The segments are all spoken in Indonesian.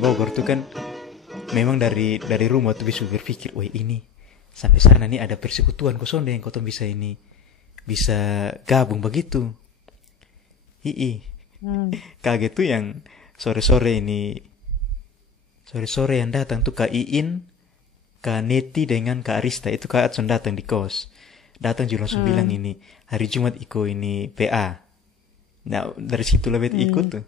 Bogor tuh kan memang dari rumah tuh bisa berpikir, wah ini sampai sana nih ada persekutuan kosong yang kotong bisa ini bisa gabung begitu. Ii, Hmm. kaget tuh yang sore-sore ini, sore-sore yang datang tuh Kak Iin, Kak Neti dengan Kak Arista itu Kak Adson datang di kos. Datang juga langsung bilang Hmm. ini hari Jumat Iko ini PA. Nah dari situ lebih ikut Hmm. tuh.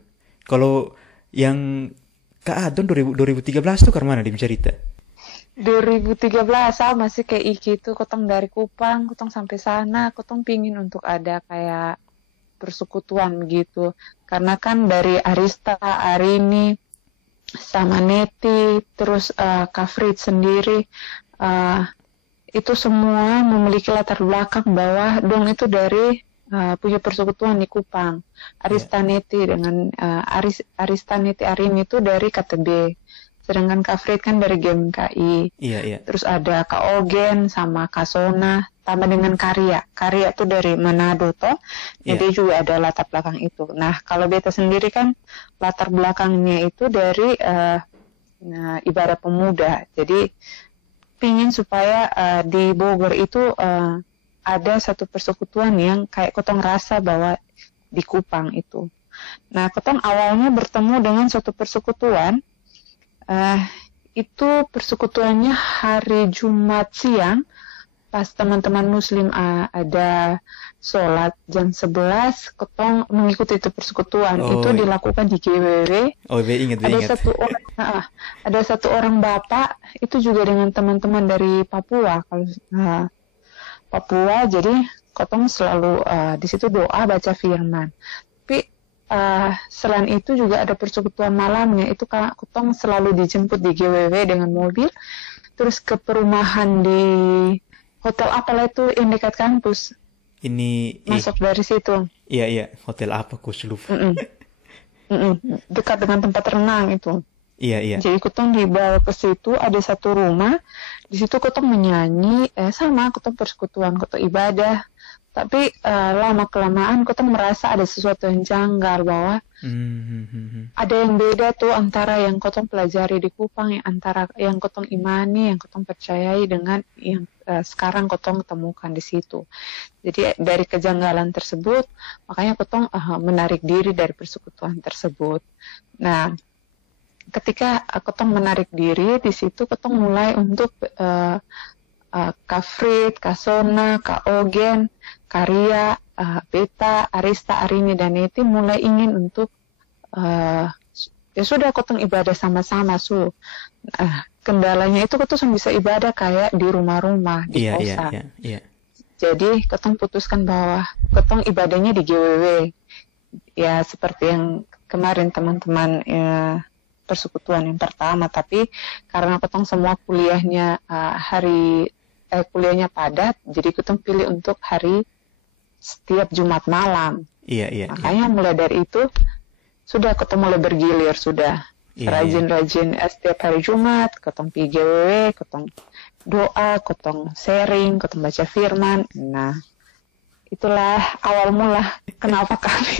Kalau yang Kak Adon 2013 tuh karena mana dia cerita? 2013 sama sih kayak Iki itu kotong dari Kupang, kotong sampai sana, kotong pingin untuk ada kayak persekutuan gitu. Karena kan dari Arista, Arini, sama Neti, terus Kak Frid sendiri, eh, itu semua memiliki latar belakang bahwa dong itu dari punya persekutuan di Kupang. Ya, Arista Neti dengan Arista Neti Arini itu dari KTB. Sedangkan Kak Frid kan dari GMKI. iya, iya, Terus ada Kak Ogen sama Kak Sona, tambah dengan Karya. Karya tuh dari Manado toh. Nah, iya, dia juga ada latar belakang itu. Nah, kalau beta sendiri kan latar belakangnya itu dari ibadah pemuda. Jadi pingin supaya di Bogor itu ada satu persekutuan yang kayak kotong rasa bahwa di Kupang itu. Nah, kotong awalnya bertemu dengan suatu persekutuan. Eh, itu persekutuannya hari Jumat siang pas teman-teman Muslim ada sholat jam 11, ketong mengikuti itu persekutuan. Itu oh, dilakukan di GWW. oh, be ingat, be Ada ingat. satu orang, ada satu orang bapak itu juga dengan teman-teman dari Papua. Kalau Papua, jadi ketong selalu di situ doa baca firman. Tapi selain itu juga ada persekutuan malamnya. Itu ketong selalu dijemput di GWW dengan mobil, terus ke perumahan di hotel apalah itu yang dekat kampus. Ini, Masuk dari situ. iya, iya, hotel apa ku lupa. Mm-mm. Mm-mm. Dekat dengan tempat renang itu. Iya, iya, Jadi kutong dibawa ke situ, ada satu rumah, di situ kutong menyanyi, sama kutong persekutuan, kutong ibadah. Tapi lama kelamaan kutong merasa ada sesuatu yang janggal bahwa ada yang beda tuh antara yang kotong pelajari di Kupang, yang antara yang kotong imani, yang kotong percayai dengan yang sekarang kotong temukan di situ. Jadi dari kejanggalan tersebut, makanya kotong menarik diri dari persekutuan tersebut. Nah, ketika kotong menarik diri di situ, kotong mulai untuk Kak Frid, Kak Sona, Kak Ogen, Karya, Beta, Arista, Arini, dan Neti mulai ingin untuk ya sudah kotong ibadah sama-sama kendalanya itu kotong bisa ibadah kayak di rumah-rumah, di iya, iya, kosan. iya, iya, Jadi kotong putuskan bahwa kotong ibadahnya di GWW. Ya seperti yang kemarin teman-teman persekutuan yang pertama, tapi karena kotong semua kuliahnya kuliahnya padat, jadi kotong pilih untuk hari setiap Jumat malam. iya, iya, iya, Makanya mulai dari itu sudah kotong mulai bergilir, sudah iya, iya. rajin-rajin setiap hari Jumat kotong pergi GWW, kotong doa, kotong sharing, kotong baca firman. Nah, itulah awal mula kenapa kami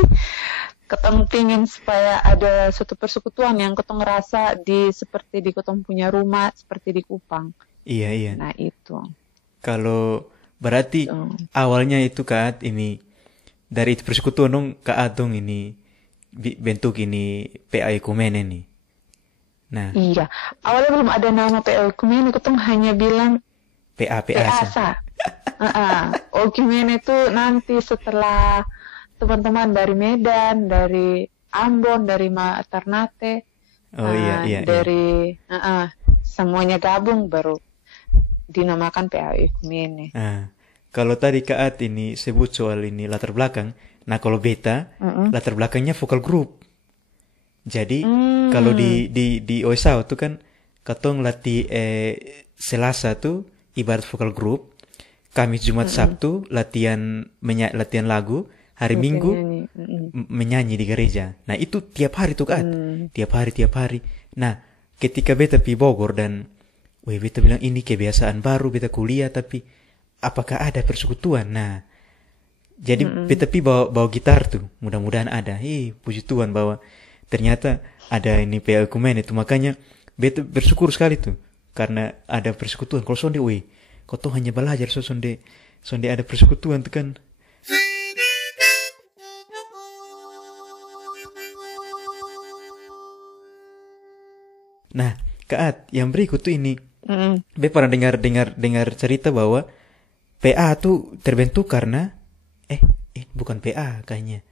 ketemu pingin supaya ada suatu persekutuan yang ketemu ngerasa seperti di ketemu punya rumah, seperti di Kupang. Iya, iya. Nah, itu. Kalau berarti Tuh. awalnya itu Kak ini dari itu persekutuan dong Kak Adong ini bentuk ini PA Ekumene nih. Nah, Iya. Awalnya belum ada nama PL Kumene, ketemu hanya bilang PA sa. PASA. Kumene itu nanti setelah teman-teman dari Medan, dari Ambon, dari Ternate, Oh iya, iya, iya. dari semuanya gabung baru dinamakan PAI Kumene. Nah, kalau tadi Kak At ini sebut soal ini latar belakang, nah kalau beta latar belakangnya vokal group. Jadi kalau di OSAU tuh kan katong latih Selasa tuh ibarat vokal group, Kamis Jumat Sabtu latihan latihan lagu, hari Minggu menyanyi di gereja. Nah itu tiap hari tuh Kak, tiap hari. Nah ketika beta pi Bogor dan beta bilang ini kebiasaan baru beta kuliah tapi apakah ada persekutuan? Nah jadi beta pi bawa gitar tuh, mudah-mudahan ada. Puji Tuhan bahwa ternyata ada ini PA Ekumen itu, makanya beta bersyukur sekali tuh karena ada persekutuan. Kalau sonde, weh, kau tuh hanya belajar sonde ada persekutuan tuh kan. Nah, Kak, yang berikut tuh ini, be pernah dengar cerita bahwa PA tuh terbentuk karena bukan PA kayaknya.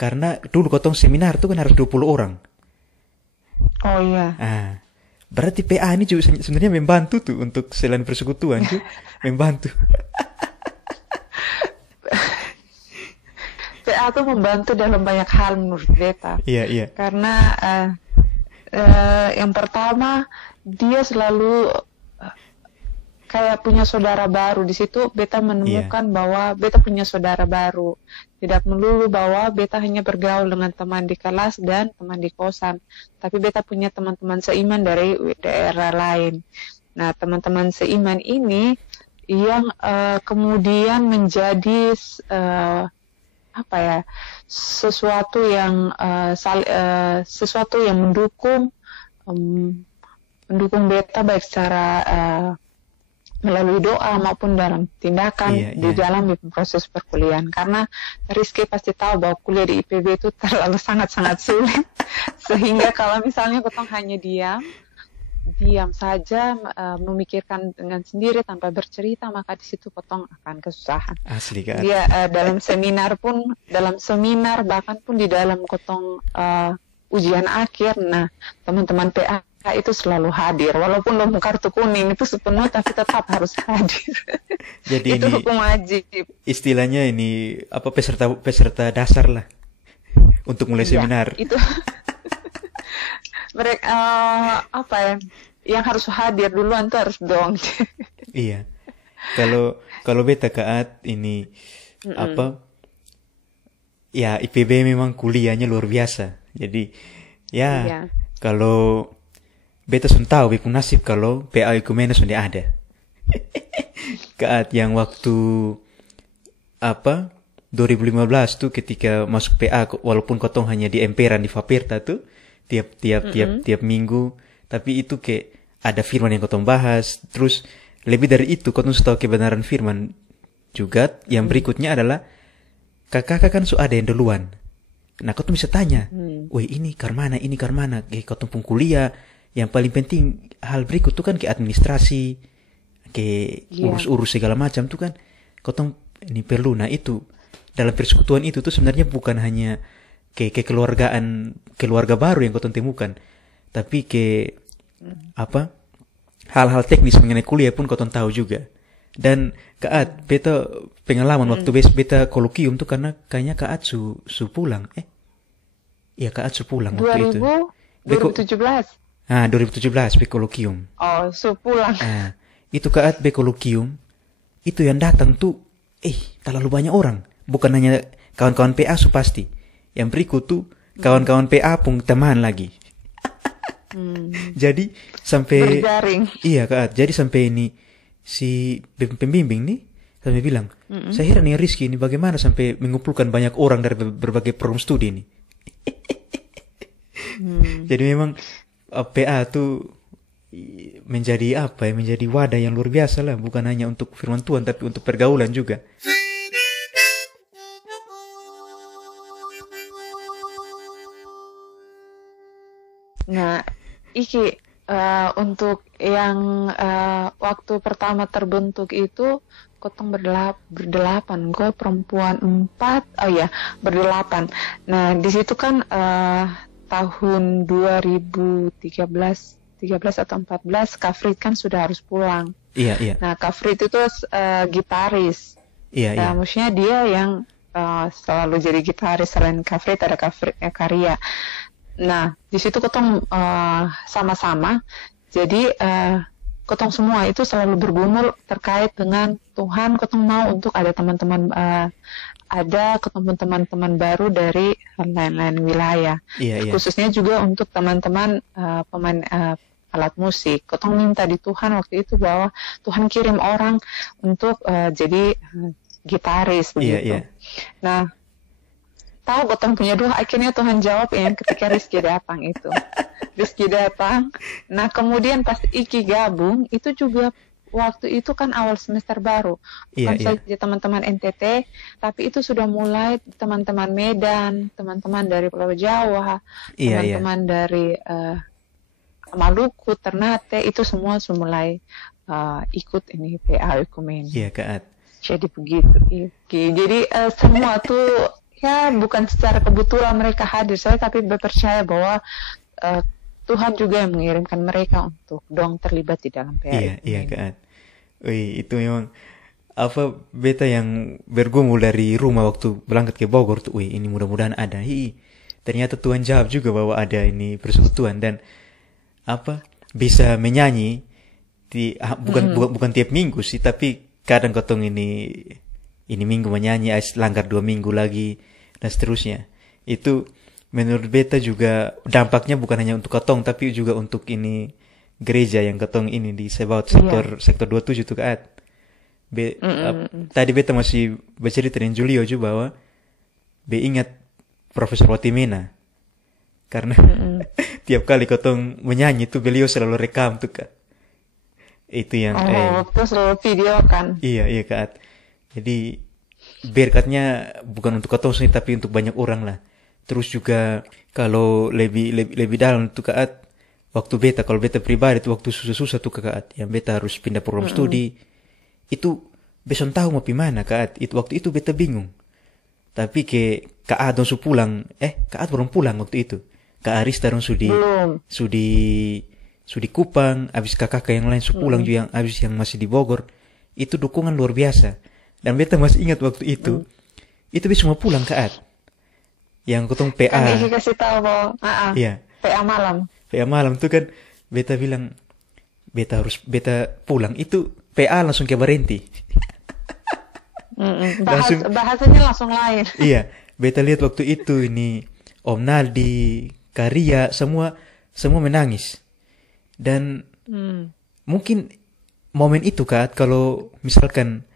Karena dulu kotong seminar tuh kan harus 20 orang. Oh iya. Ah, berarti PA ini juga sebenarnya membantu tuh untuk selain persekutuan tuh membantu. PA tuh membantu dalam banyak hal menurut beta. Iya. Karena yang pertama dia selalu kayak punya saudara baru. Di situ beta menemukan bahwa beta punya saudara baru. Tidak melulu bahwa beta hanya bergaul dengan teman di kelas dan teman di kosan, tapi beta punya teman-teman seiman dari daerah lain. Nah, teman-teman seiman ini yang kemudian menjadi sesuatu yang mendukung beta baik secara melalui doa maupun dalam tindakan di dalam proses perkuliahan. Karena Rizky pasti tahu bahwa kuliah di IPB itu terlalu sangat-sangat sulit, sehingga kalau misalnya ketong hanya diam saja memikirkan dengan sendiri tanpa bercerita, maka di situ ketong akan kesusahan. Asli kan? Dia dalam seminar bahkan pun di dalam ketong ujian akhir, nah teman-teman PA itu selalu hadir, walaupun belum kartu kuning itu sepenuhnya, tapi tetap harus hadir. Jadi itu ini hukum wajib. Istilahnya ini apa, peserta dasar lah untuk mulai seminar. Itu mereka yang harus hadir duluan tuh harus dong. Iya. Kalau beta Kak ini ya IPB memang kuliahnya luar biasa. Jadi kalau beta sun tahu bepun nasib kalau PA Ekumenes sudah ada. Kak, yang waktu 2015 tuh ketika masuk PA, walaupun kotong hanya di emperan di Faperta tuh tiap minggu, tapi itu kayak ada firman yang kotong bahas. Terus lebih dari itu kotong tahu kebenaran firman juga. Yang berikutnya adalah kakak kan ada yang duluan. Nah kotong bisa tanya, weh ini karmana, kayak kotong pun kuliah. Yang paling penting hal berikut tuh kan ke administrasi, ke urus-urus segala macam tuh kan kotong ini perlu. Nah itu dalam persekutuan itu tuh sebenarnya bukan hanya ke keluarga baru yang kotong temukan, tapi ke hal-hal teknis mengenai kuliah pun kotong tahu juga. Dan Kak, beta pengalaman waktu beta kolokium tuh karena kayaknya Kak su pulang. Iya Kak su pulang waktu itu. 2017. 2017 Bekolokium. Oh, pulang. Itu Kak Bekolokium, itu yang datang tuh, terlalu banyak orang. Bukan hanya kawan-kawan PA pasti. Yang berikut tuh kawan-kawan PA pun teman lagi. Jadi sampai berjaring. Iya Kak, jadi sampai ini si pembimbing nih sampai bilang, saya heran nih Rizky ini bagaimana sampai mengumpulkan banyak orang dari berbagai program studi ini. Jadi memang PA tuh menjadi menjadi wadah yang luar biasa lah, bukan hanya untuk firman Tuhan tapi untuk pergaulan juga. Nah, iki untuk yang waktu pertama terbentuk itu kotong berdelapan, gue perempuan 4, berdelapan. Nah di situ kan tahun 2013 atau 14 Kafrid kan sudah harus pulang. Iya. Nah Kafrid itu gitaris. Iya. Maksudnya dia yang selalu jadi gitaris. Selain Kafrid ada Karya. Nah di situ kotong sama-sama. Jadi kotong semua itu selalu bergumul terkait dengan Tuhan. Kotong mau untuk ada teman-teman ketemu teman-teman baru dari lain-lain wilayah. Khususnya juga untuk teman-teman pemain alat musik. Kotong minta di Tuhan waktu itu bahwa Tuhan kirim orang untuk jadi gitaris begitu. Nah, tahu gotong punya doa, akhirnya Tuhan jawab yang ketika Rizky datang itu. Rizky datang. Nah kemudian pas Iki gabung itu juga waktu itu kan awal semester baru, bukan saja teman-teman NTT, tapi itu sudah mulai teman-teman Medan, teman-teman dari Pulau Jawa, teman-teman dari Maluku, Ternate, itu semua mulai ikut ini PA Ekumen. Iya, Kak. Jadi begitu. Jadi semua tuh ya bukan secara kebetulan mereka hadir saya, tapi berpercaya bahwa Tuhan juga yang mengirimkan mereka untuk dong terlibat di dalam PA. Iya, Kak. Wih, itu memang beta yang bergumul dari rumah waktu berangkat ke Bogor tuh. Wih, ini mudah-mudahan ada. Ternyata Tuhan jawab juga bahwa ada ini persekutuan dan bisa menyanyi bukan tiap minggu sih, tapi kadang kotong ini minggu menyanyi, langgar 2 minggu lagi dan seterusnya. Itu menurut beta juga dampaknya bukan hanya untuk kotong tapi juga untuk ini gereja yang kotong ini di Sebaut sektor 27 tuh Kak. Tadi beta masih bercerita dengan Julio juga bahwa ingat Profesor Watimena karena tiap kali kotong menyanyi tuh beliau selalu rekam tuh Kak. Itu yang terus selalu video kan. Iya Kak. Jadi berkatnya bukan untuk kotong sendiri tapi untuk banyak orang lah. Terus juga kalau lebih dalam tuh Kak, kalau beta pribadi tuh waktu susah-susah tuh Kak, yang beta harus pindah program studi, itu beson tahu mau gimana Kak. Waktu itu beta bingung. Tapi Kak Adon su pulang, Kak Adon belum pulang waktu itu. Kak Arista dong sudi Kupang, abis kakak yang lain su pulang juga yang abis yang masih di Bogor. Itu dukungan luar biasa. Dan beta masih ingat waktu itu bisa semua pulang Kak. Yang ketemu PA. Kan kasih tahu bahwa PA malam. PA malam tuh kan beta bilang beta pulang, itu PA langsung ke berhenti. Bahasanya langsung lain. Iya, beta lihat waktu itu ini Om Naldi, Karia, semua menangis. Dan mungkin momen itu Kak, kalau misalkan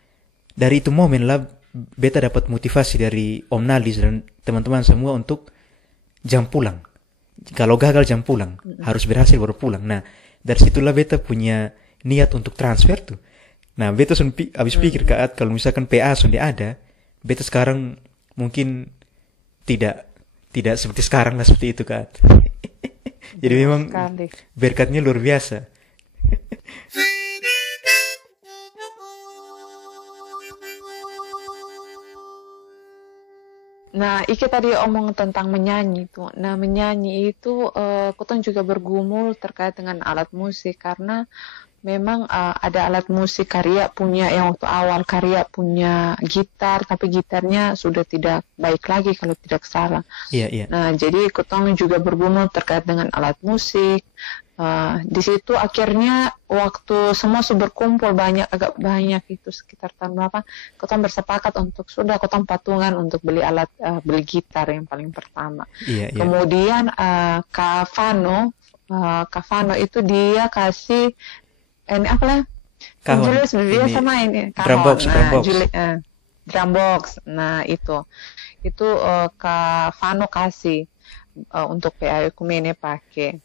dari itu momen lah beta dapat motivasi dari Om Naldi dan teman-teman semua untuk jam pulang. Kalau gagal jam pulang, harus berhasil baru pulang. Nah, dari situlah beta punya niat untuk transfer tuh. Nah, beta habis pikir Kak, kalau misalkan PA sudah ada, beta sekarang mungkin tidak seperti sekarang lah, seperti itu Kak. Jadi memang berkatnya luar biasa. Nah, Iki tadi omong tentang menyanyi tuh. Nah, menyanyi itu kotong juga bergumul terkait dengan alat musik karena memang ada alat musik Karya punya yang waktu awal Karya punya gitar, tapi gitarnya sudah tidak baik lagi kalau tidak salah. Iya. Nah, jadi kotong juga bergumul terkait dengan alat musik. Di situ akhirnya waktu semua berkumpul agak banyak itu sekitar tahun berapa, kotong bersepakat untuk kotong patungan untuk beli beli gitar yang paling pertama. Iya. Kemudian Kak Fano itu dia kasih ini apa lah? Julius biasa main ya. Drum box. Drum box. Nah itu Kak Fano kasih untuk PA Ekumene pakai.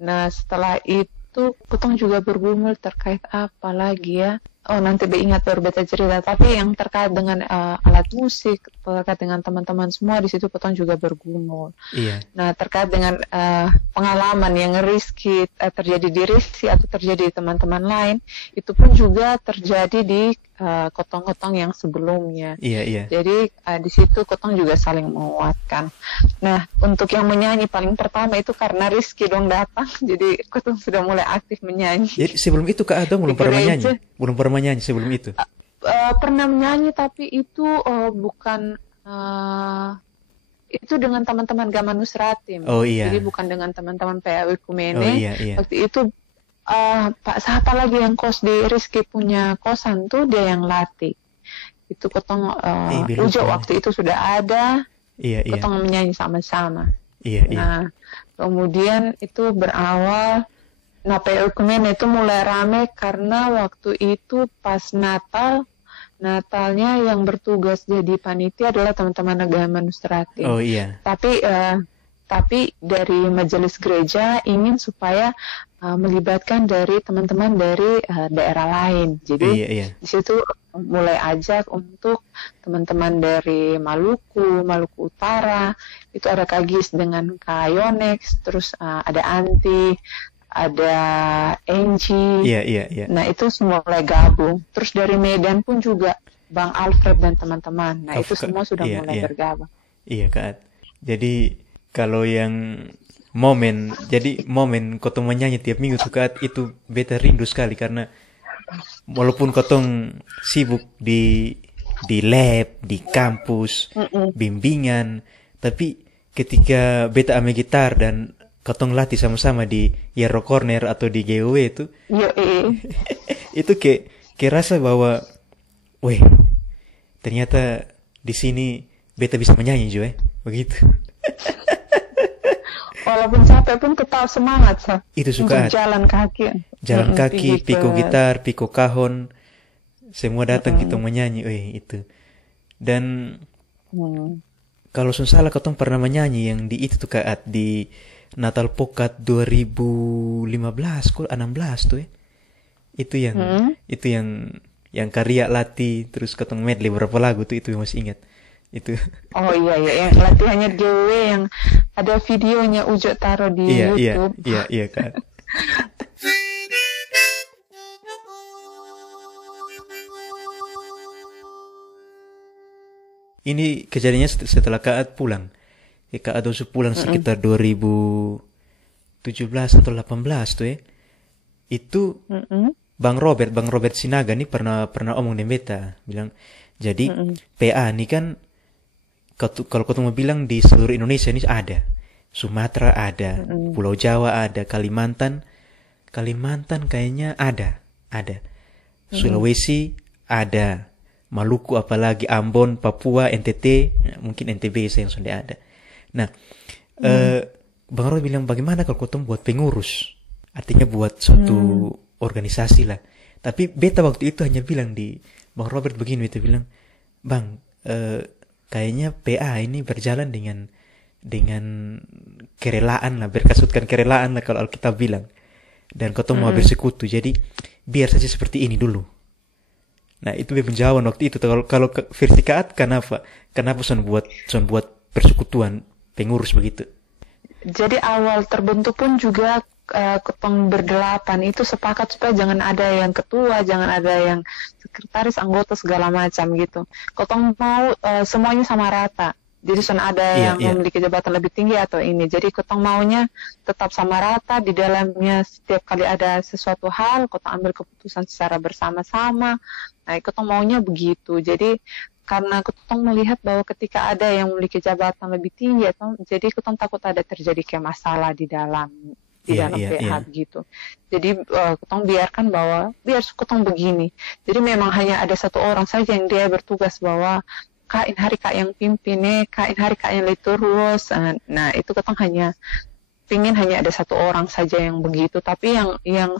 Nah setelah itu kotong juga bergumul terkait apa lagi ya. Nanti ingat baru beta cerita. Tapi yang terkait dengan alat musik, terkait dengan teman-teman semua di situ kotong juga bergumul. Iya. Nah terkait dengan pengalaman yang terjadi di Rizky atau terjadi di teman-teman lain, itu pun juga terjadi di kotong-kotong yang sebelumnya. Iya. Jadi di situ kotong juga saling menguatkan. Nah untuk yang menyanyi paling pertama itu karena Rizky dong datang, jadi kotong sudah mulai aktif menyanyi. Jadi sebelum itu Kak Adong belum pernah menyanyi sebelum itu? Pernah menyanyi tapi itu bukan itu dengan teman-teman Gama Nusratim. Oh iya. Jadi bukan dengan teman-teman PA Ekumene. Oh iya. Waktu itu siapa lagi yang kos di Rizky punya kosan tuh dia yang latih. Itu kotong Ujo waktu itu sudah ada. Iya. Kotong menyanyi sama-sama. Iya. Nah kemudian itu berawal. Nah PA Ekumene itu mulai rame karena waktu itu pas Natal Natalnya yang bertugas jadi panitia adalah teman-teman agama Nusratin. Oh iya. Tapi dari majelis gereja ingin supaya melibatkan dari teman-teman dari daerah lain. Jadi di situ mulai ajak untuk teman-teman dari Maluku Utara, itu ada Kak Gis dengan Kak Yonex, terus ada Anti, ada Angie. Iya. Nah itu semua mulai gabung. Terus dari Medan pun juga Bang Alfred dan teman-teman. Nah itu semua sudah mulai bergabung. Iya Kak. Jadi kalau yang momen kotong menyanyi tiap minggu tuh Kak, itu beta rindu sekali karena walaupun kotong sibuk di lab, di kampus, bimbingan, tapi ketika beta ame gitar dan kotong latih sama-sama di Yellow Corner atau di GOW itu, itu kayak rasa bahwa, weh, ternyata di sini beta bisa menyanyi juga, begitu. Walaupun capek pun tetap semangat, Sa. Itu suka. Untuk jalan kaki, piko gitar, piko kahon, semua datang kita menyanyi, itu. Dan kalau salah ketong pernah menyanyi yang di itu tuh Kak, di Natal Pokat 2015 kok 16 tuh Itu yang karya latih terus ketong medley berapa lagu tuh, itu masih ingat. Itu. Oh iya yang latihannya GW yang ada videonya Ujo taruh di YouTube. Iya Kak. Ini kejadiannya setelah Kak pulang. Kak Adosu pulang sekitar 2017 atau 18 tuh Itu Bang Robert Sinaga nih pernah omong dengan beta, bilang jadi PA nih kan kalau kau mau bilang di seluruh Indonesia ini ada, Sumatera ada, Pulau Jawa ada, Kalimantan kayaknya ada, Sulawesi ada, Maluku apalagi, Ambon, Papua, NTT, mungkin NTB yang sudah ada. Nah, Bang Robert bilang bagaimana kalau kau buat pengurus, artinya buat suatu organisasi lah. Tapi beta waktu itu hanya bilang di Bang Robert begini, beta bilang, Bang, kayaknya PA ini berjalan dengan kerelaan lah, berkasutkan kerelaan lah kalau kita bilang. Dan kau mau bersekutu, jadi biar saja seperti ini dulu. Nah itu dia menjawab waktu itu. Kalau versi Kaat, kenapa son buat persekutuan pengurus begitu? Jadi awal terbentuk pun juga ketong berdelapan itu sepakat supaya jangan ada yang ketua, jangan ada yang sekretaris, anggota segala macam gitu. Ketong mau semuanya sama rata. Jadi ada yang memiliki jabatan lebih tinggi atau ini. Jadi ketong maunya tetap sama rata, di dalamnya setiap kali ada sesuatu hal, ketong ambil keputusan secara bersama-sama. Nah, ketong maunya begitu. Jadi karena ketong melihat bahwa ketika ada yang memiliki jabatan lebih tinggi, jadi ketong takut ada terjadi kayak masalah di dalam PH gitu. Jadi ketong biarkan bahwa biar ketong begini. Jadi memang hanya ada satu orang saja yang dia bertugas bahwa Kak hari Kak yang pimpin Kak hari Kak yang liturgus. Nah itu ketong hanya ada satu orang saja yang begitu. Tapi yang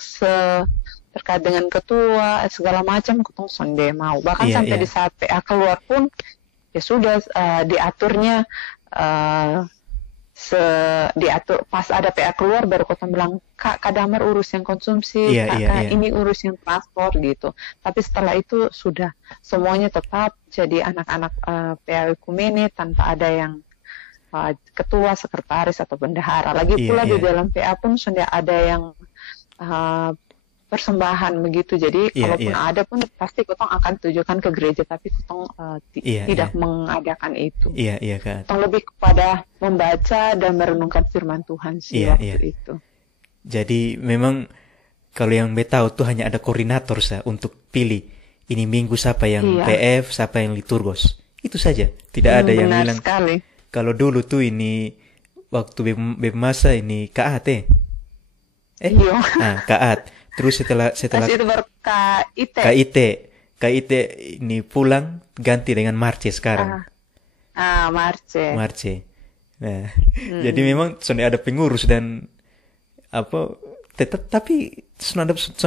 terkait dengan ketua segala macam ketong sonde mau. Bahkan sampai di saat PA keluar pun ya sudah diaturnya. Diatur pas ada PA keluar baru ketong bilang Kak Damar urus yang konsumsi, Kak ini urus yang transport gitu. Tapi setelah itu sudah semuanya tetap jadi anak-anak PA Ekumene tanpa ada yang ketua, sekretaris atau bendahara. Lagi pula di dalam PA pun sudah ada yang persembahan begitu. Jadi kalaupun ada pun pasti ketong akan tujukan ke gereja, tapi ketong tidak mengadakan itu. Iya Kak. Ketong lebih kepada membaca dan merenungkan firman Tuhan sih waktu itu. Jadi memang kalau yang beta tahu tuh hanya ada koordinator untuk pilih ini minggu siapa yang PF, siapa yang liturgos. Itu saja. Tidak ada yang bilang sekali. Kalau dulu tuh ini waktu masa ini KAT. KAT. Terus setelah itu baru KIT ini pulang ganti dengan Marce sekarang. Marce. Nah, jadi memang sudah ada pengurus dan tapi sudah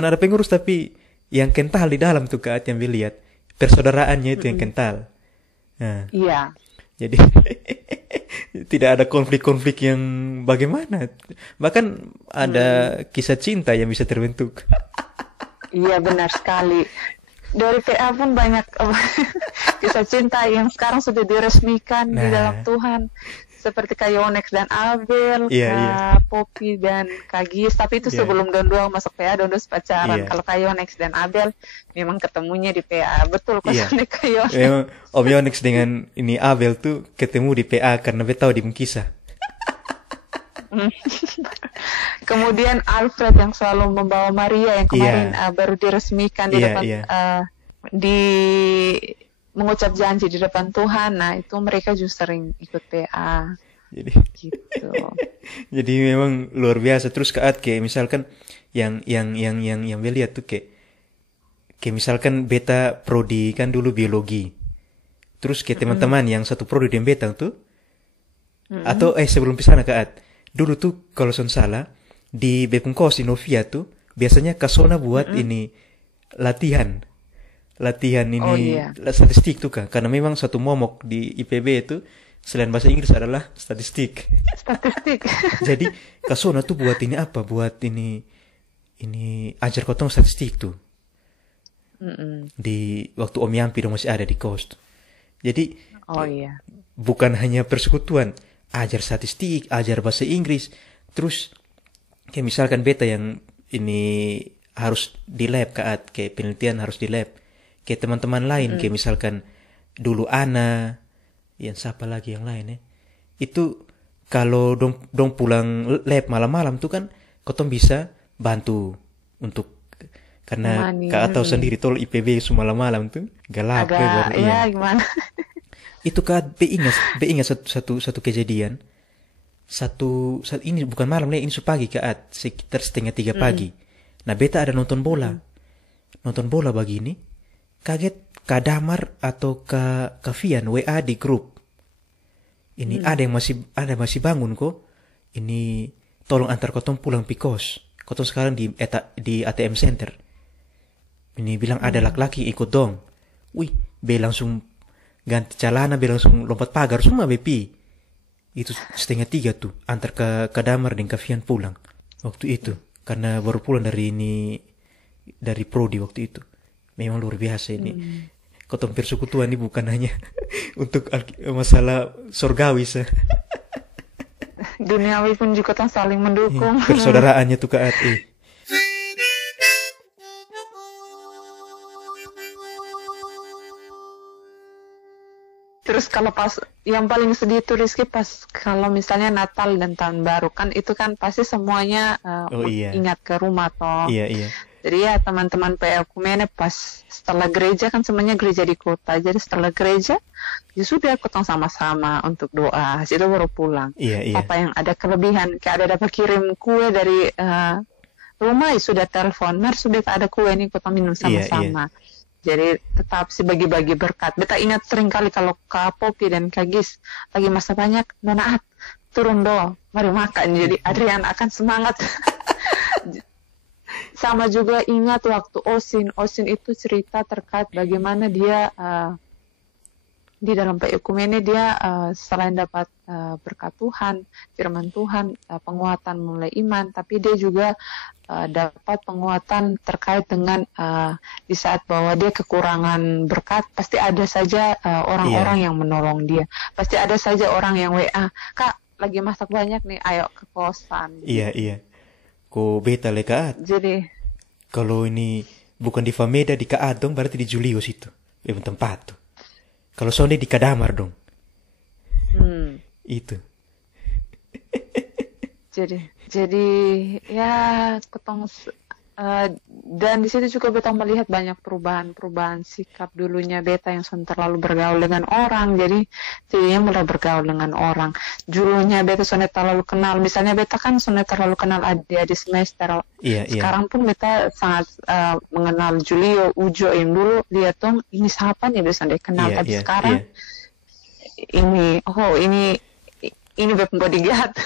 ada pengurus tapi yang kental di dalam tuh Kak yang lihat persaudaraannya itu yang kental. Nah, Iya. jadi tidak ada konflik-konflik yang bagaimana. Bahkan ada kisah cinta yang bisa terbentuk. Iya, benar sekali. Dari PA pun banyak kisah cinta yang sekarang sudah diresmikan di dalam Nah, Tuhan. Seperti Kak Yonex dan Abel, iya, iya, Kak Poppy dan Kak Gis. Tapi itu iya, sebelum Don masuk PA, Don pacaran. iya, Kalau Kak Yonex dan Abel memang ketemunya di PA. Betul iya. kosannya Kak Yonex. Memang Om Yonex dengan ini Abel tuh ketemu di PA karena beta tahu di Mengkisah. Kemudian Alfred yang selalu membawa Maria yang kemarin Iya, baru diresmikan di iya, depan iya. di mengucap janji di depan Tuhan. Nah, itu mereka juga sering ikut PA Jadi gitu. jadi memang luar biasa. Terus kayak misalkan yang beliau lihat tuh kayak misalkan beta prodi kan dulu biologi. Terus kayak teman-teman yang satu prodi dengan beta tuh atau sebelum pisah dulu tuh kalau son salah di Bepungkos di Novia tuh biasanya kasona buat ini latihan Oh ini iya, statistik tuh kan, karena memang satu momok di IPB itu selain bahasa Inggris adalah statistik. statistik. Jadi kasona tuh buat ini apa, buat ini ajar kotong statistik tuh Mm-mm. di waktu Om Yampi dong masih ada di kos tuh. Jadi Oh iya. bukan hanya persekutuan, ajar statistik, ajar bahasa Inggris, terus kayak misalkan beta yang ini harus di lab kayak penelitian harus di lab, kayak teman-teman lain kayak misalkan dulu Ana, yang siapa lagi yang lain ya, itu kalau dong pulang lab malam-malam tuh kan kotong bisa bantu untuk, karena Nemani. kak tahu sendiri tol IPB semua malam-malam tuh gelap Agak baru iya. ya gimana? Itu kan be ingat satu kejadian. Saat ini bukan malam nih, ini pagi sekitar 2:30 pagi. Nah, beta ada nonton bola. Nonton bola begini, kaget Kadamar atau Kavian WA di grup. Ini ada yang masih bangun kok. Ini tolong antar kotong pulang pikos. Kotong sekarang di ATM Center. Ini bilang ada laki-laki ikut dong. Wih, be langsung ganti celana, be langsung lompat pagar semua bepi. Itu 2:30 tuh antar ke Kadamar dan Kavian pulang waktu itu, karena baru pulang dari prodi waktu itu. Memang luar biasa ini. Kotong persekutuan ini bukan hanya untuk masalah surgawi Duniawi pun juga kan saling mendukung. persaudaraannya tuh Kak Ati. Terus kalau pas yang paling sedih itu Rizky pas kalau misalnya Natal dan Tahun Baru kan itu kan pasti semuanya Oh iya. ingat ke rumah toh. Iya, iya. Jadi ya teman-teman PL Kumene pas setelah gereja kan semuanya gereja di kota. Jadi setelah gereja ya sudah ketemu sama-sama untuk doa. Itu baru pulang. Iya, iya. Apa yang ada kelebihan kayak ada dapat kirim kue dari rumah ya sudah telepon. Mar sudah ada kue nih kita minum sama-sama. Jadi tetap sih bagi-bagi berkat. Beta ingat sering kali kalau Kak Poppy dan Kak Gis lagi masa banyak, Donaat turun dong, mari makan. Jadi Adrian akan semangat. Sama juga ingat waktu Osin itu cerita terkait bagaimana dia di dalam Ekumene dia selain dapat berkat Tuhan, firman Tuhan, penguatan mulai iman, tapi dia juga dapat penguatan terkait dengan di saat bahwa dia kekurangan berkat, pasti ada saja orang-orang yang menolong dia, pasti ada saja orang yang WA, Kak lagi masak banyak nih, ayo ke kosan. Iya, iya. Ko beta lekaat. Jadi Kalau ini bukan di Fameda di Kaat dong, berarti di Julius itu. Memang tempat tuh. Kalau Sonde di Kadamar dong. Itu. jadi ya ketong dan di situ juga beta melihat banyak perubahan sikap dulunya beta yang terlalu bergaul dengan orang, jadi jadinya mulai bergaul dengan orang. Dulunya beta sudah terlalu kenal, misalnya beta kan sudah terlalu kenal adik-adik semester. Iya, Sekarang pun beta sangat mengenal Julio, Ujo yang dulu lihat dong ini siapa nih bisa kenal, tapi sekarang ini bep bodyguard.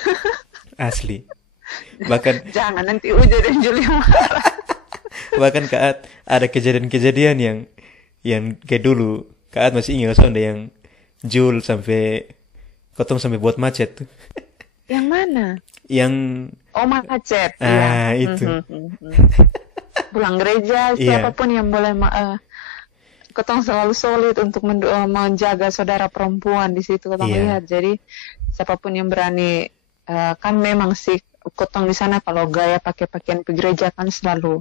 Asli. Bahkan jangan nanti Ujo dan Julio marah. Bahkan Kak ada kejadian-kejadian yang kayak dulu Kak At masih ingat sonde yang Jul sampai kotong sampai buat macet tuh. Yang mana? Yang macet. Iya. itu. Pulang gereja, Iya. siapapun yang boleh kotong selalu solid untuk menjaga saudara perempuan di situ kotong Iya. lihat. Jadi siapapun yang berani, kan memang sih kotong di sana kalau gaya pakai pakaian pergi gereja kan selalu,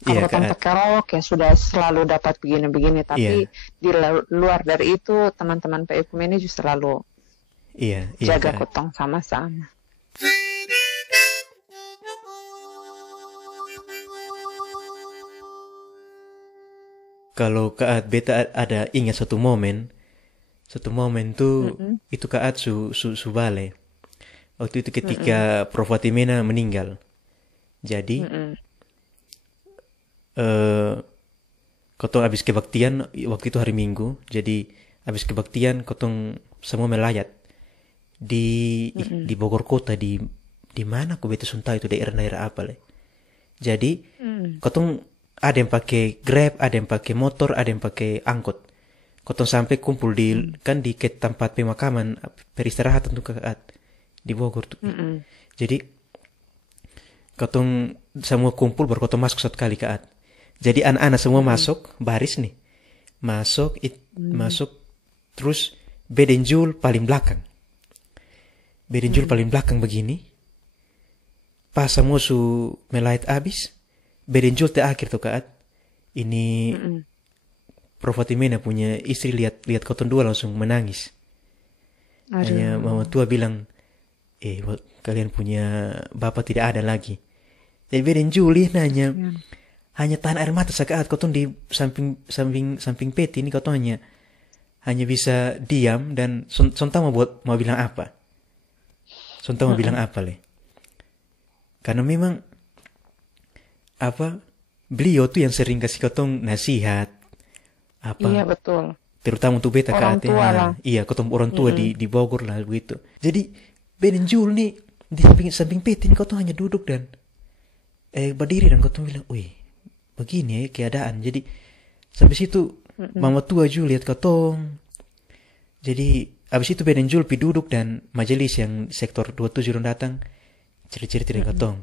kalau Iya, kotong Kak At. pakai rok ya sudah selalu dapat begini-begini. Tapi Iya. di luar dari itu teman-teman PEkumene juga selalu Iya, jaga Kak At. kotong sama-sama. Kalau Kak At beta ada ingat satu momen tuh itu Kak At su bale. Waktu itu ketika Prof Fatimena meninggal. Jadi kotong habis kebaktian waktu itu hari Minggu. Jadi habis kebaktian kotong semua melayat di Bogor kota, di mana aku beta sunta itu daerah-daerah apa le. Jadi kotong ada yang pakai Grab, ada yang pakai motor, ada yang pakai angkot. Kotong sampai kumpul di kan di ke tempat pemakaman peristirahatan tuh Kak At di Bogor tuh. Jadi kotong semua kumpul baru kotong masuk satu kali Kak At. Jadi anak-anak semua masuk baris nih. Masuk terus Bedenjul paling belakang. Bedenjul paling belakang begini. Pas semua su melayat habis, Bedenjul terakhir tuh Kak At. Ini Prof Fatimena punya istri lihat kotong dua langsung menangis. Hanya mama tua bilang, kalian punya bapak tidak ada lagi. Jadi Bedenjul nanya, hanya tahan air mata saat kotong di samping peti ini kotong hanya bisa diam dan sonta mau bilang apa. Sonta mau bilang apa le. Karena memang beliau tuh yang sering kasih kotong nasihat apa. Iya betul. Terutama untuk beta orang tua lah. Iya, kotong orang tua di Bogor lah begitu. Jadi Bedenjul nih di samping peti ini kotong hanya duduk dan berdiri dan kotong bilang, "Wih, begini ya keadaan." Jadi sampai situ mama tua juga lihat kotong. Jadi abis itu Bedenjul pi duduk dan majelis yang sektor 27 orang datang cerita-cerita dari kotong.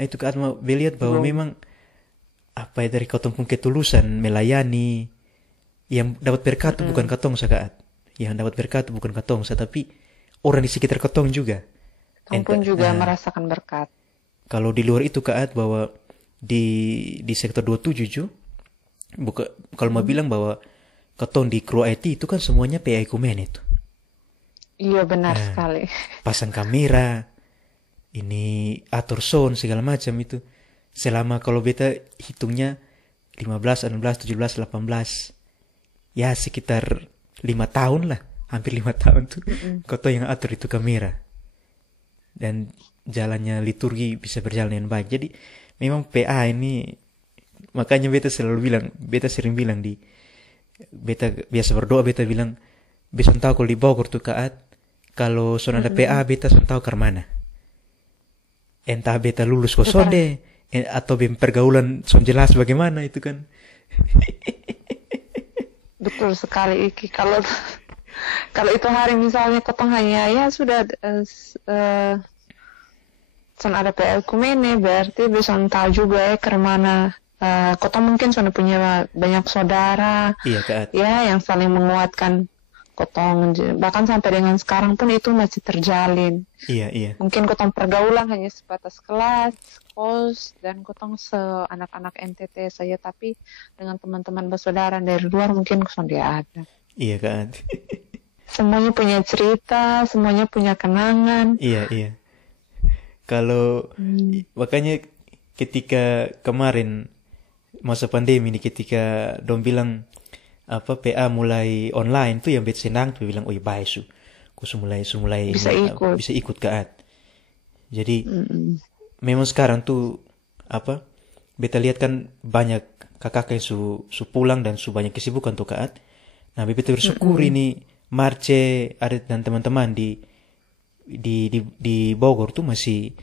Nah, itu kan mau lihat bahwa memang apa ya dari kotong pun ketulusan melayani, yang dapat berkat bukan kotong saat. Yang dapat berkat bukan kotong, tapi orang di sekitar kotong juga. Kotong pun juga merasakan berkat. Kalau di luar itu Kak At bahwa di sektor 27 kalau mau bilang bahwa kotong di kru IT itu kan semuanya PEkumene itu. Iya benar sekali. Pasang kamera, ini atur sound segala macam itu. Selama kalau beta hitungnya 15, 16, 17, 18. Ya sekitar 5 tahun lah. Hampir 5 tahun tuh. Kotong yang atur itu kamera. Dan jalannya liturgi bisa berjalan dengan baik. Jadi memang PA ini, makanya beta sering bilang beta biasa berdoa, beta bilang bisa tahu kalau di Bogor tuh Kak At, kalau son ada PA beta son tahu ke mana. Entah beta lulus kok sonde atau pergaulan son jelas bagaimana itu kan. Betul sekali Iki. Kalau itu hari misalnya kotong hanya ya sudah son ada PEkumene berarti bisa tahu juga ya ke mana. Kotong mungkin sudah punya banyak saudara. Iya Kak At. Ya yang saling menguatkan kotong, bahkan sampai dengan sekarang pun itu masih terjalin. Iya. Mungkin kotong pergaulan hanya sebatas kelas, kos, dan kotong anak-anak NTT saja, tapi dengan teman-teman bersaudara dari luar mungkin dia ada. Iya Kak At. Semuanya punya cerita, semuanya punya kenangan. Iya. Kalau makanya ketika kemarin masa pandemi ini, ketika dong bilang PA mulai online tuh yang bet senang tuh bilang, "Oh iya baik su. Ku mulai bisa ikut Kak At." Jadi memang sekarang tuh beta lihat kan banyak kakak yang su pulang dan su banyak kesibukan tuh Kak At. Nah, beta bersyukur ini Marce ada dan teman-teman di Bogor tuh masih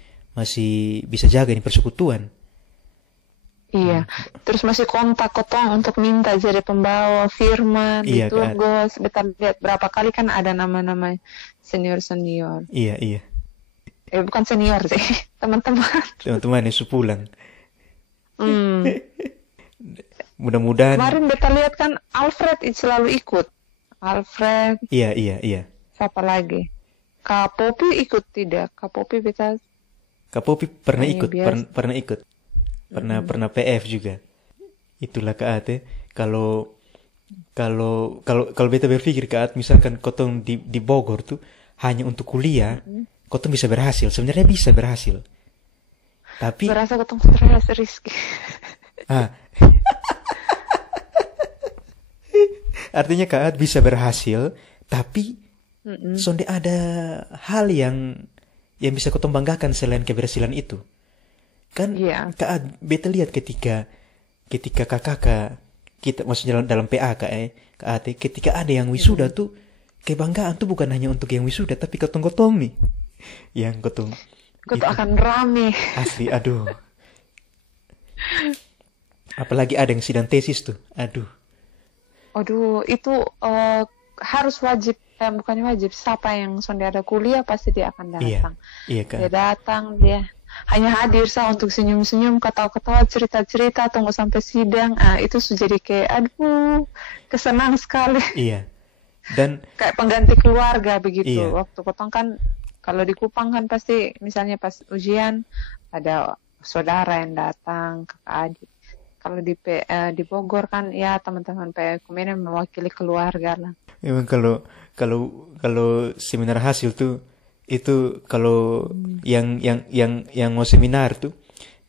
bisa jaga ini persekutuan. Iya, terus masih kontak kotong untuk minta jadi pembawa firman di Iya, Kak. Tugos. Beta lihat berapa kali kan ada nama-nama senior-senior. Iya. Bukan senior sih, teman-teman. Teman-teman yang pulang. Hmm. Mudah-mudahan. Kemarin beta lihat kan Alfred selalu ikut. Alfred, Iya. siapa lagi? Kak Popi ikut tidak? Kak Popi beta Kak Popi pernah kayaknya ikut, biasa. pernah ikut. Pernah PF juga. Itulah Kak Ate. Kalau beta berpikir Kak, misalkan kotong di Bogor tuh hanya untuk kuliah, kotong bisa berhasil. Sebenarnya bisa berhasil. Tapi Berasa ketemu stres Rizky. ah, artinya Kak bisa berhasil, tapi sonde ada hal yang bisa kotong banggakan selain keberhasilan itu. Kan Iya. Kak beta lihat ketika kakak kita maksudnya dalam PA Kak ketika ada yang wisuda tuh kebanggaan tuh bukan hanya untuk yang wisuda tapi kotong-kotong nih yang kotong Kau itu akan rame. asli aduh. Apalagi ada yang sidang tesis tuh. Aduh. Aduh, itu harus wajib, bukannya wajib. Siapa yang sonde ada kuliah pasti dia akan datang. Iya Dia Kak. datang, dia hanya hadir untuk senyum-senyum, ketawa-ketawa, cerita-cerita, tunggu sampai sidang. Itu sudah jadi kayak, aduh, kesenang sekali. Iya. Dan Kayak pengganti keluarga begitu. iya. Waktu potong kan, kalau di Kupang kan pasti, misalnya pas ujian, ada saudara yang datang, kakak adik. Kalau di Bogor kan ya teman-teman PKM mewakili keluarga lah. Memang kalau seminar hasil tuh itu kalau yang mau seminar tuh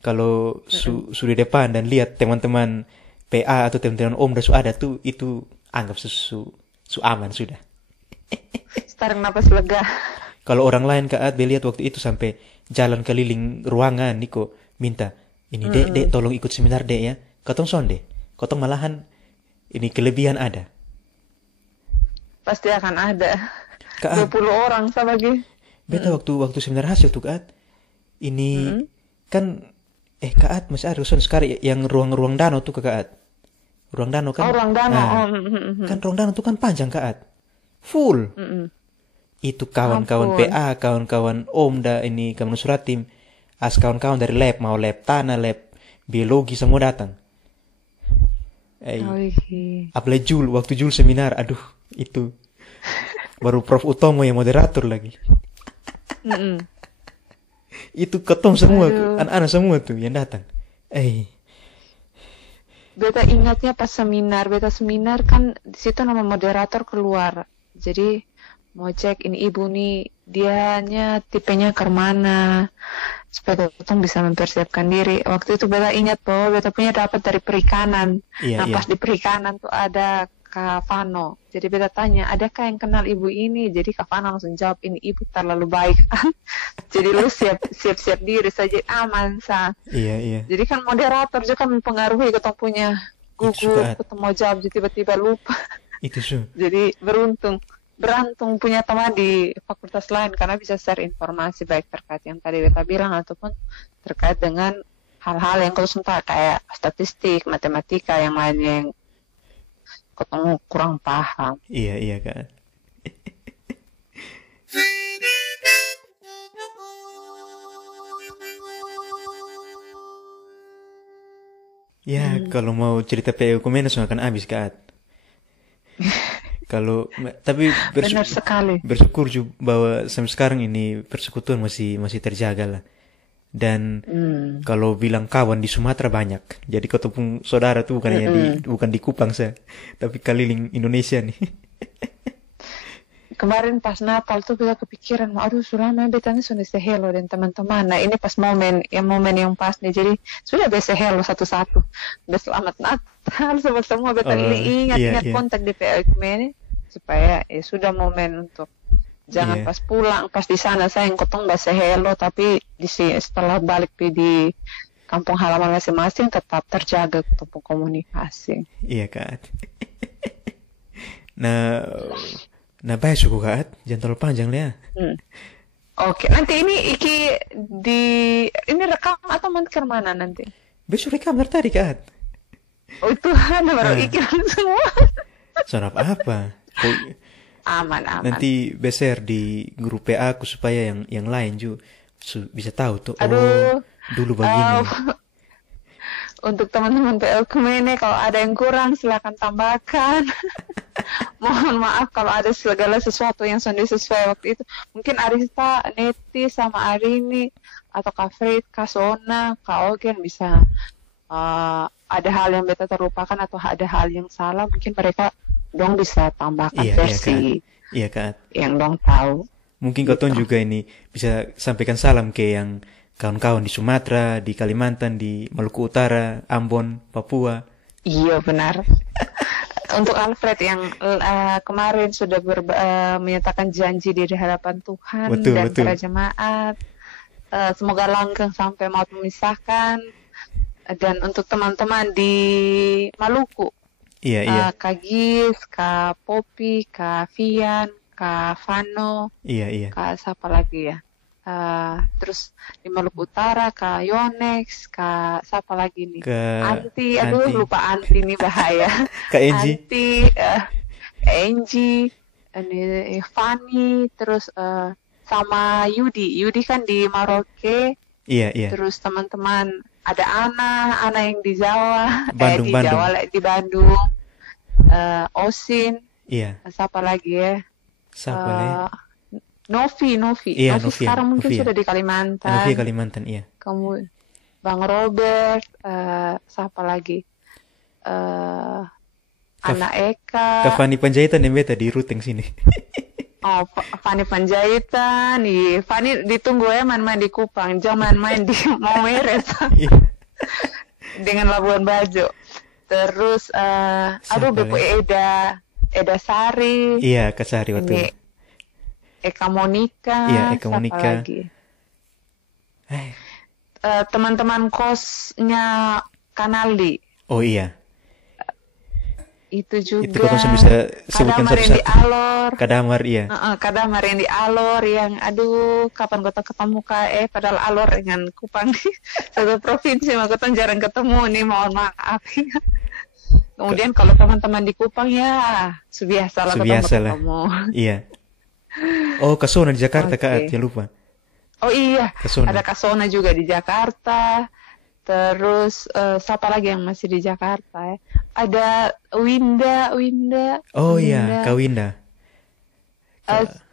kalau sudah depan dan lihat teman-teman PA atau teman-teman Om sudah ada tuh itu anggap su aman sudah. Tarik napas lega. Kalau orang lain Kak lihat waktu itu sampai jalan keliling ruangan Niko minta ini dek tolong ikut seminar dek ya. Kotong sonde, kotong malahan ini kelebihan ada. Pasti akan ada. Kak 20 orang sama lagi. beta waktu seminar hasil tuh Kak ini kan Kak masih ada son sekali yang ruang danau tuh Kak. Ruang danau kan. Oh, ruang danau. Nah, kan ruang danau tuh kan panjang Kak. Full. Itu kawan-kawan Ampun. PA, kawan-kawan Om ini kawan Suratim, kawan-kawan dari lab, mau lab tanah, lab biologi semua datang. Apalagi waktu Jul seminar, aduh itu baru Prof Utomo yang moderator lagi. Itu ketong semua, anak-anak semua tuh yang datang. Beta ingatnya pas seminar kan di situ nama moderator keluar. Jadi mau cek ini ibu nih dianya tipenya ke mana supaya kita bisa mempersiapkan diri. Waktu itu beta ingat bahwa beta punya dapat dari perikanan. Pas di perikanan tuh ada Kak Fano. Jadi beta tanya, adakah yang kenal ibu ini? Jadi Kak Fano langsung jawab, ini ibu terlalu baik. Jadi lu siap-siap diri saja, aman sah. Iya. Jadi kan moderator juga kan mempengaruhi kita punya gugur, kita mau jawab jadi tiba-tiba lupa. Itu su. Jadi berantung punya teman di fakultas lain karena bisa share informasi baik terkait yang tadi beta bilang ataupun terkait dengan hal-hal yang khusus kayak statistik, matematika yang lainnya yang ketemu kurang paham. Iya Kak. Ya, kalau mau cerita PU Komenas akan habis Kak. Tapi benar sekali. Bersyukur juga bahwa sampai sekarang ini persekutuan masih terjaga lah. Dan kalau bilang kawan di Sumatera banyak. Jadi ketemu saudara tuh bukan di Kupang saya, tapi keliling Indonesia nih. Kemarin pas Natal tuh kita kepikiran, aduh selama betanya sudah say hello dan teman-teman. Nah ini pas momen yang pas nih, jadi sudah say hello satu-satu. Udah selamat Natal semua beta ingat kontak di PA Ekumene supaya sudah momen untuk jangan pas pulang, pas di sana saya yang ketemu bahasa hello, tapi setelah balik di kampung halaman masing-masing tetap terjaga untuk komunikasi. Iya Kak. Nah baik suku Kak, jangan terlalu panjang lah ya. Oke, nanti ini ini rekam atau ke mana nanti? Besok rekaman tadi Kak. Oh Tuhan, baru iklan semua. Soal apa? Aman. Nanti share di grup PA aku supaya yang lain juga bisa tahu tuh. Aduh, dulu begini. Untuk teman-teman PL Kumene, kalau ada yang kurang silakan tambahkan. Mohon maaf kalau ada segala sesuatu yang sudah sesuai waktu itu. Mungkin Arista, Neti, sama Arini, atau Kak Fred, Kak Sona, Kak Ogen bisa ada hal yang beta terlupakan atau ada hal yang salah, mungkin mereka dong bisa tambahkan versi Kak. Yang dong tahu. Mungkin Koton juga ini bisa sampaikan salam ke yang kawan-kawan di Sumatera, di Kalimantan, di Maluku Utara, Ambon, Papua. Iya benar. Untuk Alfred yang kemarin sudah menyatakan janji di hadapan Tuhan dan para jemaat, semoga langgeng sampai maut memisahkan. Dan untuk teman-teman di Maluku, Kak Gis, Kak Popi, Kak Vian, Kak Vano, Kak siapa lagi ya? Terus di Maluku Utara, Kak Yonex, Kak siapa lagi nih? Anti, lupa Anti nih bahaya. Kak Enji. Anti, Enji, ini Fanny, terus sama Yudi kan di Maroke. Iya. Terus teman-teman ada Ana yang di Jawa, Bandung. Di Bandung, Osin, siapa lagi ya? Siapa lagi? Novi. Iya, Novi sekarang mungkin sudah di Kalimantan. Novi Kalimantan, iya. Kamu, Bang Robert, siapa lagi? Ana Eka. Kak Fani Panjaitan yang beta di routing sini. Oh, Fani Panjaitan, Fani ditunggu ya main-main di Kupang, jangan main-main di Maumere dengan Labuan Bajo. Terus, BP Eda Sari. Iya, Kak Sari waktu itu. Eka Monika. Iya, Eka Monika. Lagi? Teman-teman kosnya Kanaldi. Oh iya. Itu juga. Itu kau bisa sebutkan satu-satu. Kadamar, iya. Kadamar yang di Alor, yang kapan kota ketemu padahal Alor dengan Kupang di satu provinsi, kota jarang ketemu nih, mohon maaf. Kemudian kalau teman-teman di Kupang ya, subiasa lah ketemu. Iya. Oh, Kasona di Jakarta Kak, jangan lupa. Oh iya, Kasona. ada Kasona juga di Jakarta. Terus siapa lagi yang masih di Jakarta ya? Ada Winda. Oh iya, Kak Winda.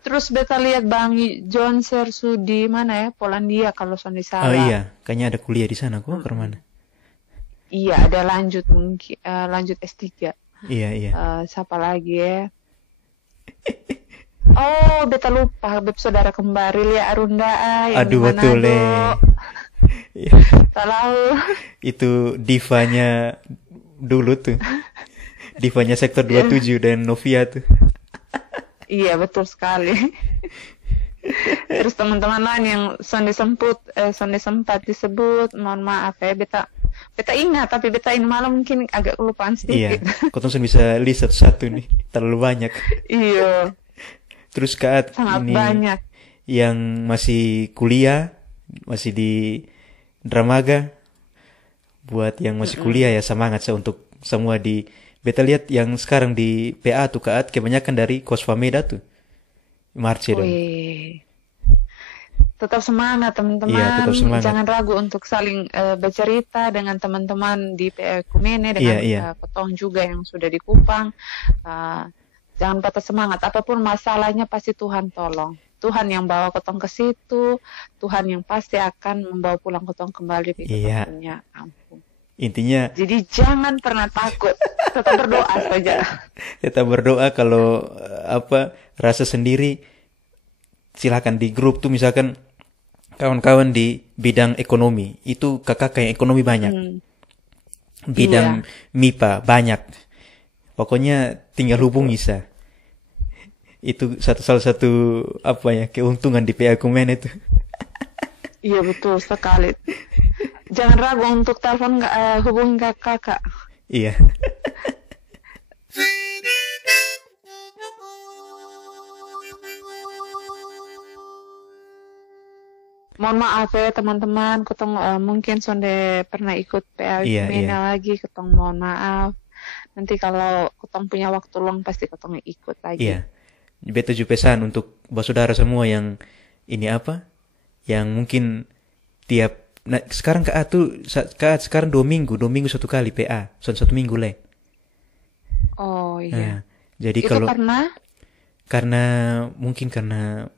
Terus beta lihat Bang John Sersu di mana ya? Polandia kalau soal salah. Oh iya, kayaknya ada kuliah di sana. Kok ke mana? Iya, ada lanjut mungkin lanjut S3. Iya. Siapa lagi ya? Oh, beta lupa, beb saudara kembar Lia Arunda yang aduh betul Tahu. Itu divanya dulu tuh. Divanya sektor 27 dan Novia tuh. Iya, betul sekali. Terus teman-teman lain yang sonde sempat disebut, mohon maaf ya, beta ingat, tapi beta ini malam mungkin agak kelupaan sedikit. Iya, kau bisa list satu-satu nih, terlalu banyak. Iya. Terus Kak sangat ini banyak yang masih kuliah, masih di Dramaga. Buat yang masih kuliah ya semangat untuk semua di beta lihat yang sekarang di PA tuh Kak, kebanyakan dari Kosfameda tuh. Marce dong. Tetap semangat teman-teman. Iya, tetap semangat. Jangan ragu untuk saling bercerita dengan teman-teman di PA Kumene, dengan Ketong juga yang sudah di Kupang. Jangan patah semangat, apapun masalahnya pasti Tuhan tolong. Tuhan yang bawa Ketong ke situ, Tuhan yang pasti akan membawa pulang Ketong kembali ke punya ampun. Intinya jadi jangan pernah takut, tetap berdoa saja. Tetap berdoa. Kalau rasa sendiri, silakan di grup tuh misalkan kawan-kawan di bidang ekonomi, itu kakak yang ekonomi banyak. Bidang MIPA banyak. Pokoknya tinggal hubungi sa. Itu salah satu keuntungan di PA Kumene itu. Iya betul sekali. Jangan ragu untuk telepon hubungi kakak. Iya. Mohon maaf ya teman-teman, kutong mungkin sonde pernah ikut PA Iya, iya. lagi, kutong mohon maaf. Nanti kalau kutong punya waktu luang pasti kutong ikut lagi. Iya. Beta juga pesan untuk saudara semua yang ini apa? Yang mungkin sekarang sekarang 2 minggu, 2 minggu satu kali PA, satu minggu le. Oh Nah, iya. jadi Itu kalau karena mungkin karena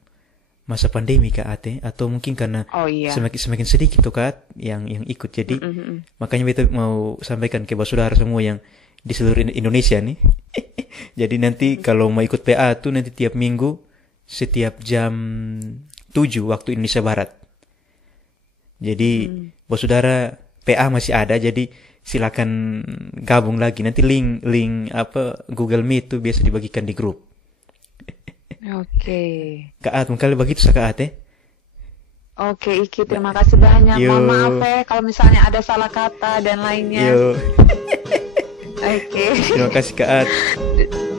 masa pandemi Kak Ate, atau mungkin karena oh iya. semakin sedikit tuh Kak yang ikut. Jadi Mm-mm. makanya beta mau sampaikan ke saudara semua yang di seluruh Indonesia nih. Jadi nanti kalau mau ikut PA tuh nanti tiap minggu setiap jam 7 waktu Indonesia Barat. Jadi saudara PA masih ada, jadi silakan gabung lagi. Nanti link apa Google Meet tuh biasa dibagikan di grup. Oke. Kak At, mungkin begitu Kak At ya? Oke, Iki, terima kasih banyak. Yo. Mohon maaf ya kalau misalnya ada salah kata dan lainnya. Yo, Oke. terima kasih Kak At.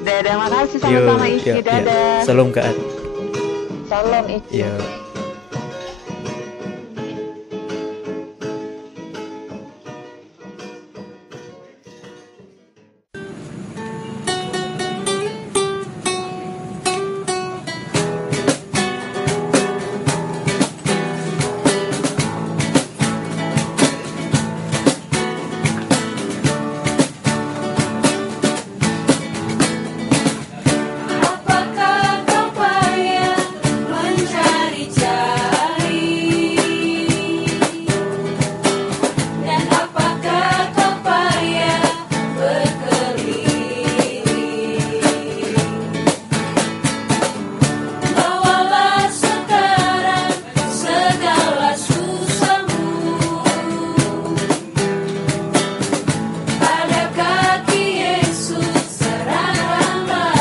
Dadah, terima kasih Yo, sama-sama Iki. yo, ya. Dadah. Salam Kak At. Salam Iki. Yo. Apakah kau payah mencari-cari, dan apakah kau payah berkeliling? Bawalah sekarang segala susahmu pada kaki Yesus, serahkanlah.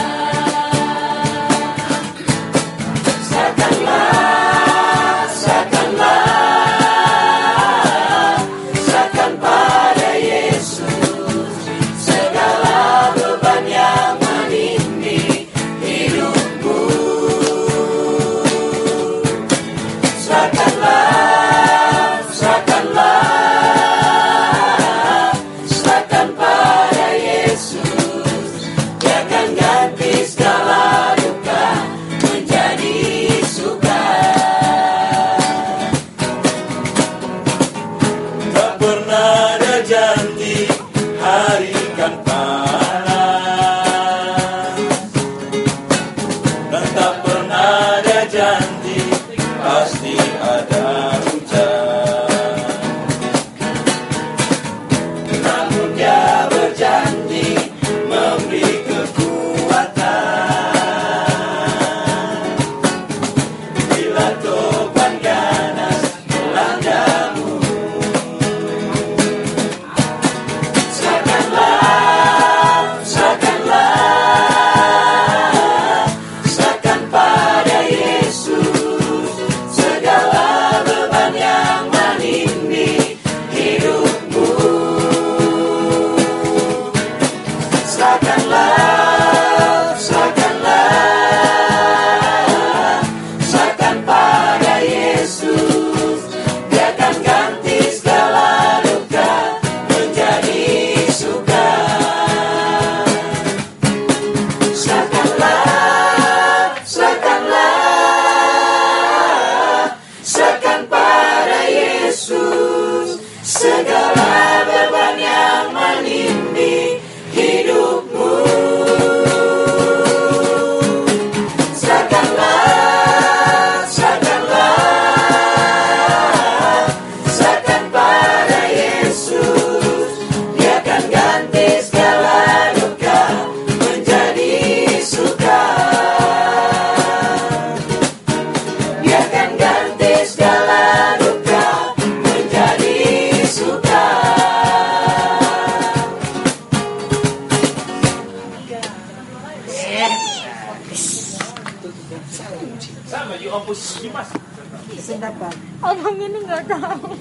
Serahkan pada Yesus segala beban yang menindih hidupmu. Serahkan pada Yesus, Dia akan ganti segala duka menjadi suka. Tak pernah ada janji hari kan panas, dan tak pernah ada janji pasti ada hujan. Namun Dia berjanji memberi kekuatan bila topan ganas melandamu. Serahkan pada Yesus segala beban yang menindih hidupmu. Serahkan pada Yesus, Dia akan ganti segala duka menjadi suka. Serahkan pada Yesus segala beban yang menindih hidupmu. Serahkan pada Yesus, Dia akan ganti segala duka menjadi suka. Dia akan ganti segala duka menjadi suka. Abang ini nggak tahu.